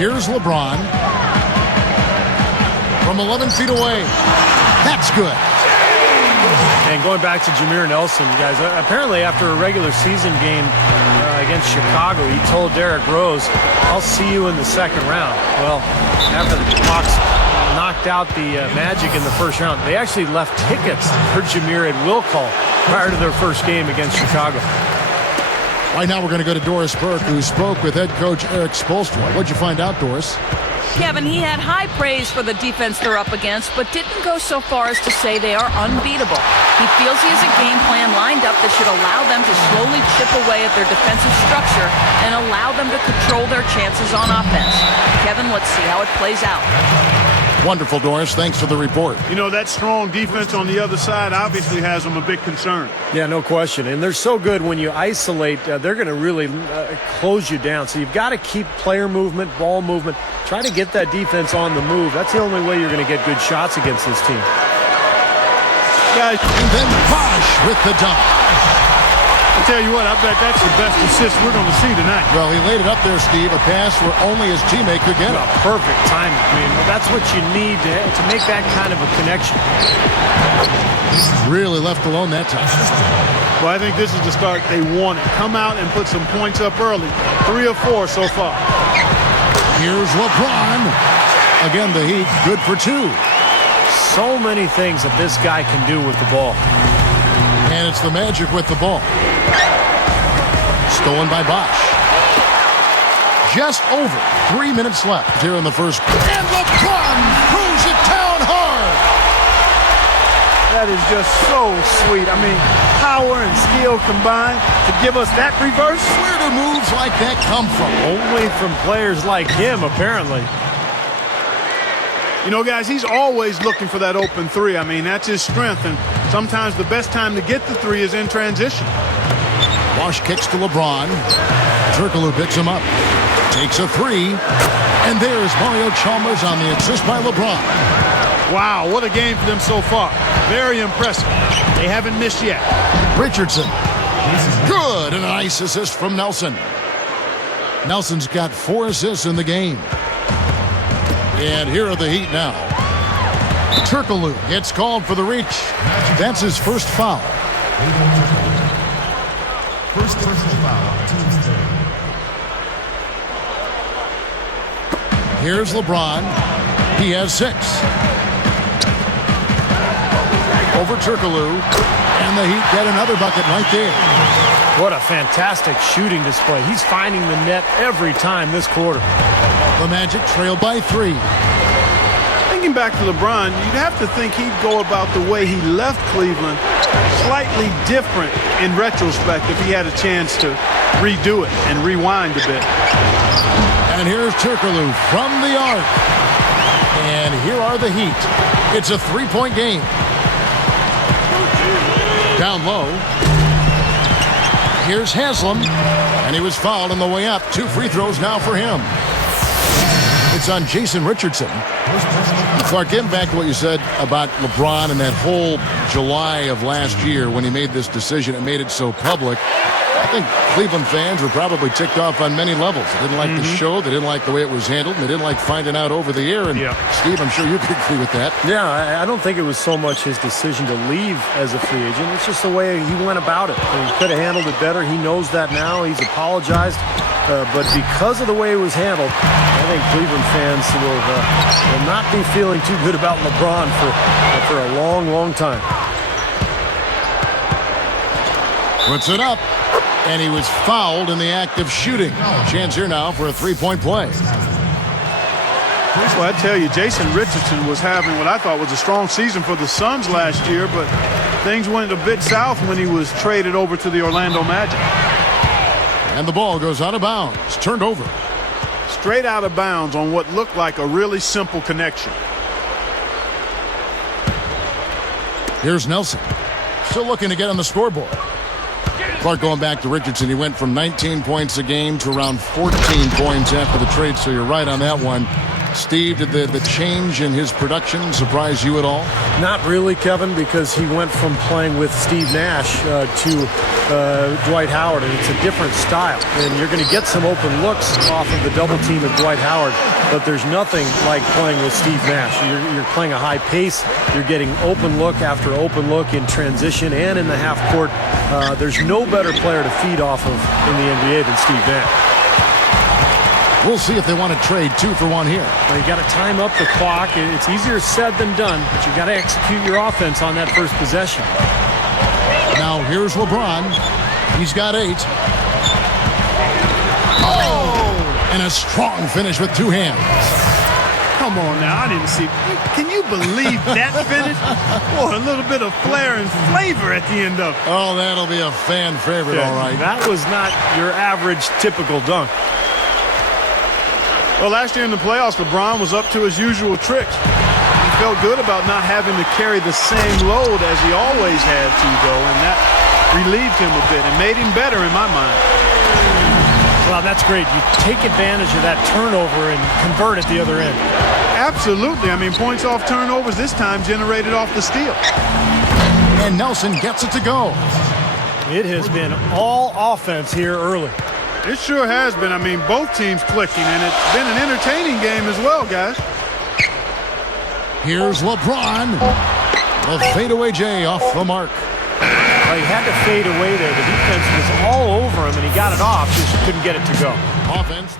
Here's LeBron from 11 feet away. That's good. And going back to Jameer Nelson, guys, apparently after a regular season game against Chicago, he told Derrick Rose, "I'll see you in the second round." Well, after the Hawks knocked out the Magic in the first round, they actually left tickets for Jameer at will call prior to their first game against Chicago. Right now we're going to go to Doris Burke, who spoke with head coach Eric Spoelstra. What'd you find out, Doris? Kevin, he had high praise for the defense they're up against, but didn't go so far as to say they are unbeatable. He feels he has a game plan lined up that should allow them to slowly chip away at their defensive structure and allow them to control their chances on offense. Kevin, let's see how it plays out. Wonderful, Doris. Thanks for the report. You know, that strong defense on the other side obviously has them a big concern. Yeah, no question. And they're so good when you isolate, they're going to really close you down. So you've got to keep player movement, ball movement. Try to get that defense on the move. That's the only way you're going to get good shots against this team. Guys, And then Bosh with the dunk. I tell you what, I bet that's the best assist we're going to see tonight. Well, he laid it up there, Steve, a pass where only his teammate could get it. Perfect timing. I mean, that's what you need to make that kind of a connection. Really left alone that time. Well, I think this is the start they wanted. Come out and put some points up early. 3 or 4 so far. Here's LeBron. Again, the Heat, good for 2. So many things that this guy can do with the ball. And it's the Magic with the ball. Stolen by Bosh. Just over 3 minutes left here in the first. And LeBron throws it down hard. That is just so sweet. I mean, power and skill combined to give us that reverse. Where do moves like that come from? Only from players like him, apparently. You know, guys, he's always looking for that open 3. I mean, that's his strength, and sometimes the best time to get the 3 is in transition. Bosh kicks to LeBron. Turkoglu picks him up. Takes a 3. And there's Mario Chalmers on the assist by LeBron. Wow, what a game for them so far. Very impressive. They haven't missed yet. Richardson. Good, and a nice assist from Nelson. Nelson's got 4 assists in the game. And here are the Heat now. Turkoglu gets called for the reach. That's his first foul. First personal foul, team's third. Here's LeBron. He has 6. Over Turkoglu. And the Heat get another bucket right there. What a fantastic shooting display. He's finding the net every time this quarter. The Magic trail by 3. Thinking back to LeBron, you'd have to think he'd go about the way he left Cleveland slightly different in retrospect if he had a chance to redo it and rewind a bit. And here's Turkoglu from the arc. And here are the Heat. It's a 3-point game. Down low. Here's Haslam. And he was fouled on the way up. 2 free throws now for him. It's on Jason Richardson. Clark, getting back to what you said about LeBron and that whole July of last year when he made this decision, it made it so public. I think Cleveland fans were probably ticked off on many levels. They didn't like the show, they didn't like the way it was handled, and they didn't like finding out over the air. And Steve, I'm sure you could agree with that. Yeah, I don't think it was so much his decision to leave as a free agent. It's just the way he went about it. He could have handled it better. He knows that now. He's apologized. But because of the way it was handled, I think Cleveland fans will not be feeling too good about LeBron for a long, long time. Puts it up. And he was fouled in the act of shooting. Chance here now for a 3-point play. Well, I tell you, Jason Richardson was having what I thought was a strong season for the Suns last year, but things went a bit south when he was traded over to the Orlando Magic. And the ball goes out of bounds. Turned over. Straight out of bounds on what looked like a really simple connection. Here's Nelson. Still looking to get on the scoreboard. Clark, going back to Richardson, he went from 19 points a game to around 14 points after the trade, so you're right on that one. Steve, did the change in his production surprise you at all? Not really, Kevin, because he went from playing with Steve Nash to Dwight Howard, and it's a different style. And you're going to get some open looks off of the double team of Dwight Howard, but there's nothing like playing with Steve Nash. You're playing a high pace. You're getting open look after open look in transition and in the half court. There's no better player to feed off of in the NBA than Steve Nash. We'll see if they want to trade 2 for 1 here. Well, you got to time up the clock. It's easier said than done, but you got to execute your offense on that first possession. Now here's LeBron. He's got 8. Oh! And a strong finish with 2 hands. Come on now, I didn't see. Can you believe that finish? Boy, a little bit of flair and flavor at the end of it. Oh, that'll be a fan favorite, all right. That was not your average, typical dunk. Well, last year in the playoffs, LeBron was up to his usual tricks. He felt good about not having to carry the same load as he always had to, though, and that relieved him a bit and made him better in my mind. Well, that's great. You take advantage of that turnover and convert at the other end. Absolutely. I mean, points off turnovers this time generated off the steal. And Nelson gets it to go. It has been all offense here early. It sure has been. I mean, both teams clicking, and it's been an entertaining game as well, guys. Here's LeBron. The fadeaway J off the mark. Well, he had to fade away there. The defense was all over him, and he got it off, just couldn't get it to go. Offense.